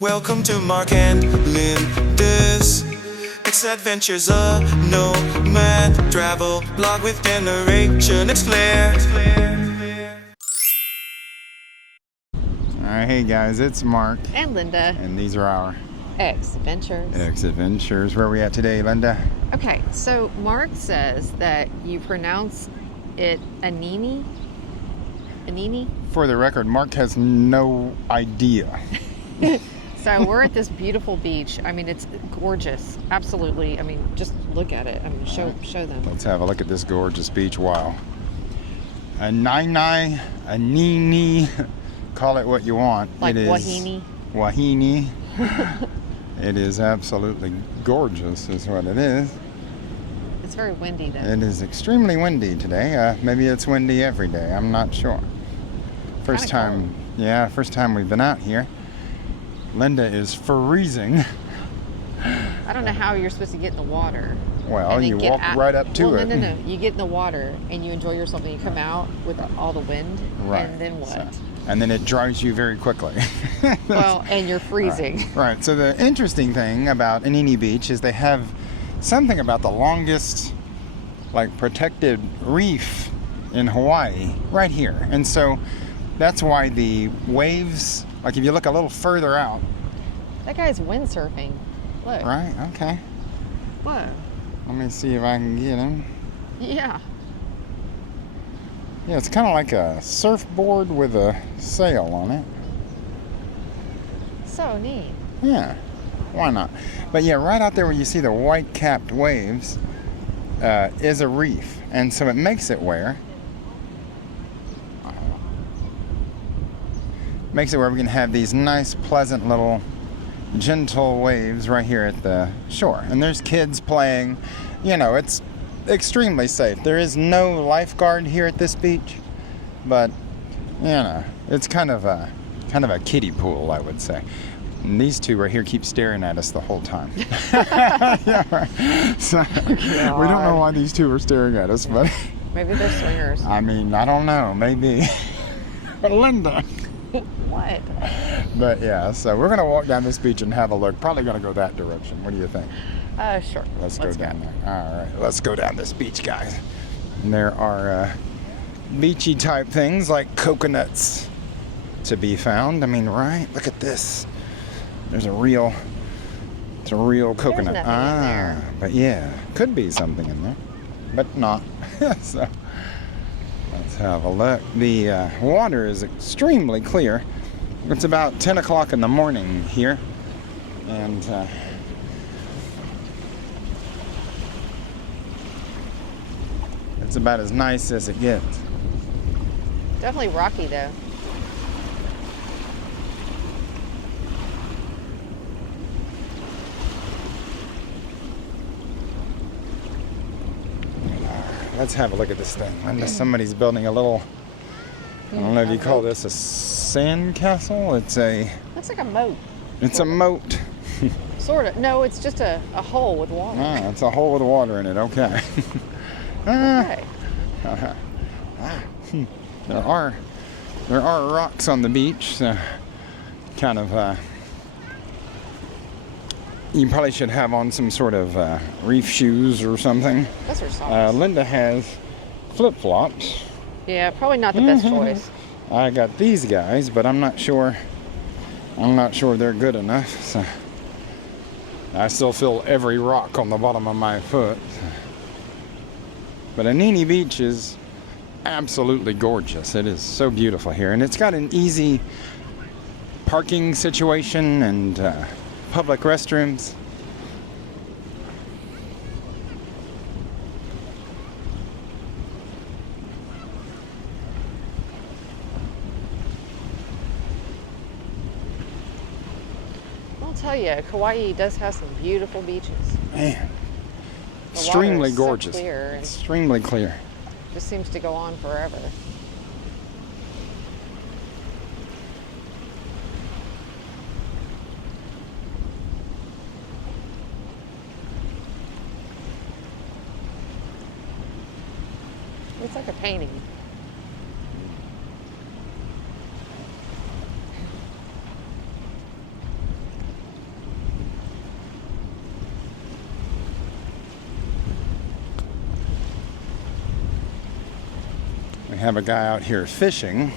Welcome to Mark and Linda's X-Adventures, a nomad travel blog with generation. It's Claire. Alright, hey guys, it's Mark. And Linda. And these are our X-Adventures. X-Adventures. Where are we at today, Linda? Okay, so Mark says that you pronounce it Anini? Anini? For the record, Mark has no idea. So we're at this beautiful beach. I mean, it's gorgeous. Absolutely. I mean, just look at it. I mean, show them. Let's have a look at this gorgeous beach. Wow. Anini, call it what you want. Like it is wahine? Wahine. It is absolutely gorgeous is what it is. It's very windy though. It is extremely windy today. Maybe it's windy every day. I'm not sure. First time we've been out here. Linda is freezing. I don't know how you're supposed to get in the water. Well, you walk right up to it. No. You get in the water and you enjoy yourself and you come out with all the wind. Right. And then what? And then it dries you very quickly. Well, and you're freezing. Right. So the interesting thing about Anini Beach is they have something about the longest, protected reef in Hawaii right here. And so that's why the waves, if you look a little further out. That guy's windsurfing. Look. Right, okay. Whoa. Let me see if I can get him. Yeah. Yeah, it's kind of like a surfboard with a sail on it. So neat. Yeah, why not? But yeah, right out there where you see the white-capped waves is a reef. And so it makes it where we can have these nice, pleasant little gentle waves right here at the shore. And there's kids playing. It's extremely safe. There is no lifeguard here at this beach, but it's kind of a kiddie pool, I would say. And these two right here keep staring at us the whole time. Yeah, right. So we don't know why these two are staring at us, but maybe they're swingers. I mean, I don't know, maybe. Linda. What? But yeah, so we're gonna walk down this beach and have a look. Probably gonna go that direction. What do you think? Sure. Let's go down there. All right, let's go down this beach, guys. And there are beachy type things like coconuts to be found. I mean, right? Look at this. It's a real coconut. There's nothing in there. But yeah, could be something in there, but not. So let's have a look. The water is extremely clear. It's about 10 o'clock in the morning here, and it's about as nice as it gets. Definitely rocky though. Let's have a look at this thing. Unless somebody's building a little, I don't know if you call this a sand castle. Looks like a moat. It's a moat. Sort of. No, it's just a hole with water. It's a hole with water in it. Okay. Okay. There are rocks on the beach. So kind of. You probably should have on some sort of reef shoes or something. Those are socks. Linda has flip-flops. Yeah, probably not the best choice. I got these guys, but I'm not sure they're good enough. So I still feel every rock on the bottom of my foot. But Anini Beach is absolutely gorgeous. It is so beautiful here, and it's got an easy parking situation and public restrooms. I'll tell you, Kauai does have some beautiful beaches. Man, extremely gorgeous. So clear and extremely clear. Just seems to go on forever. It's like a painting. We have a guy out here fishing.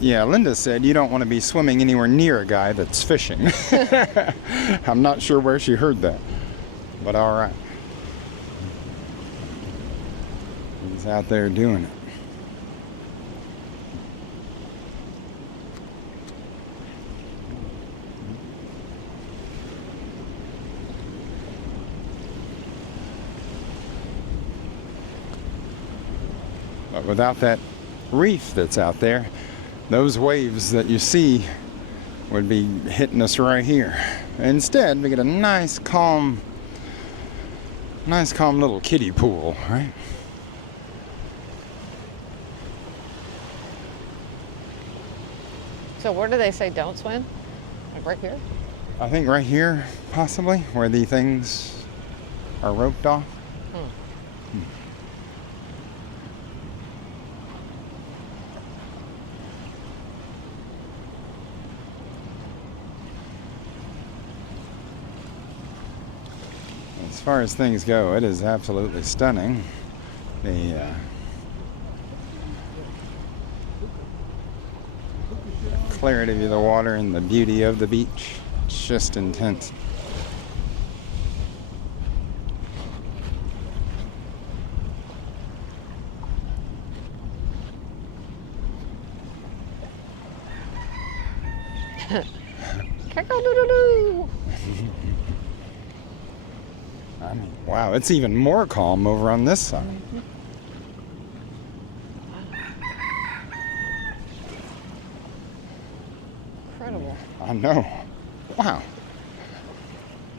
Yeah, Linda said you don't want to be swimming anywhere near a guy that's fishing. I'm not sure where she heard that, but all right. He's out there doing it. But without that reef that's out there, those waves that you see would be hitting us right here. Instead, we get a nice calm little kiddie pool, right? So where do they say don't swim? Like right here? I think right here, possibly, where the things are roped off. As far as things go, it is absolutely stunning. The clarity of the water and the beauty of the beach, it's just intense. Cackle-doo-doo-doo. I mean, wow, it's even more calm over on this side. Incredible. I know. Wow.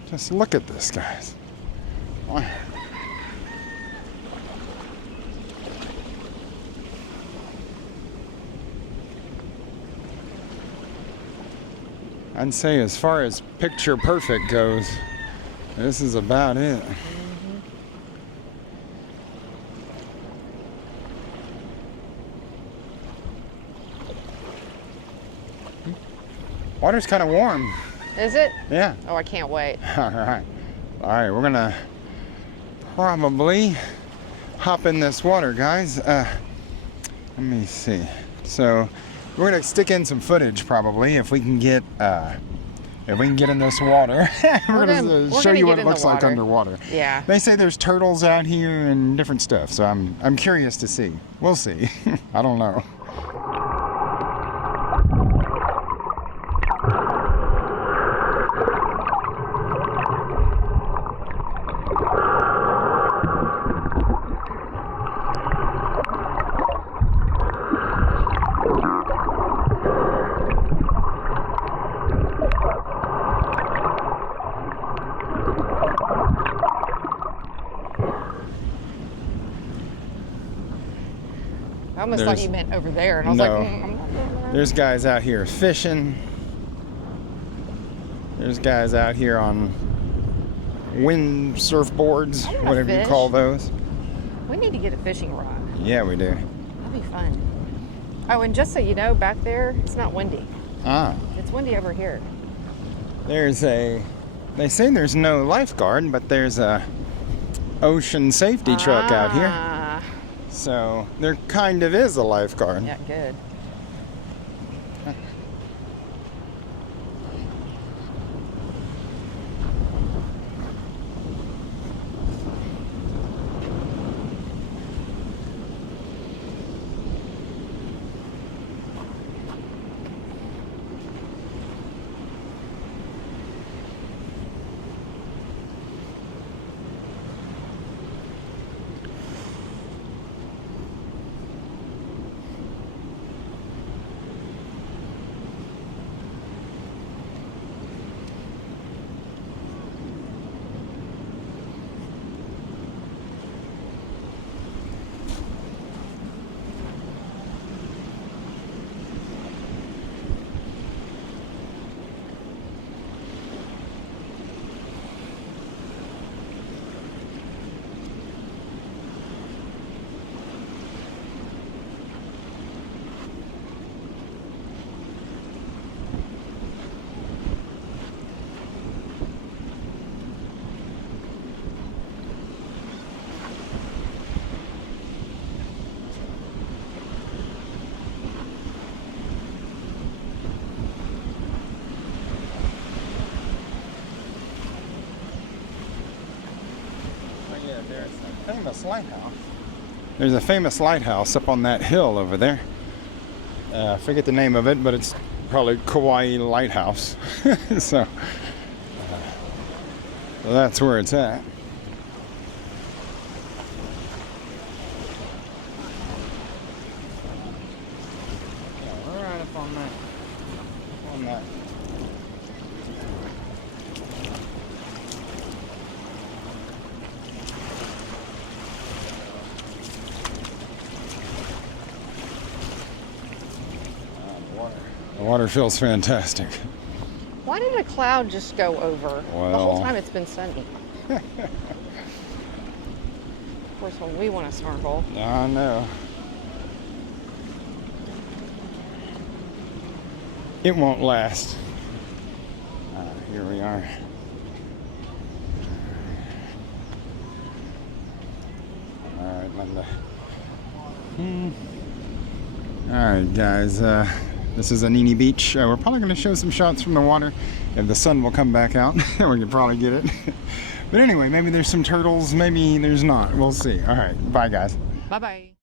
Just look at this, guys. Wow. I'd say as far as picture perfect goes, this is about it. Water's kind of warm. Is it? Yeah. Oh, I can't wait. All right. All right, we're gonna probably hop in this water, guys. Let me see. So we're gonna stick in some footage probably if we can get in this water. we're gonna show you what it looks like underwater. Yeah. They say there's turtles out here and different stuff, so I'm curious to see. We'll see. I don't know. I almost thought you meant over there, and I was like, I'm not going there. There's guys out here fishing. There's guys out here on wind surfboards, whatever you call those. We need to get a fishing rod. Yeah, we do. That'd be fun. Oh, and just so you know, back there, it's not windy. Ah. It's windy over here. They say there's no lifeguard, but there's a ocean safety truck out here. So there kind of is a lifeguard. Yeah, good. yeah, there's a famous lighthouse. There's a famous lighthouse up on that hill over there. I forget the name of it, but it's probably Kauai Lighthouse. So that's where it's at. Yeah, we're right up on that. On that. The water feels fantastic. Why did a cloud just go over? The whole time it's been sunny. Of course, when we want to snorkel. I know. It won't last. Here we are. All right, Linda. All right, guys. This is Anini Beach. We're probably going to show some shots from the water. If the sun will come back out, we can probably get it. But anyway, maybe there's some turtles, maybe there's not. We'll see. All right, bye, guys. Bye-bye.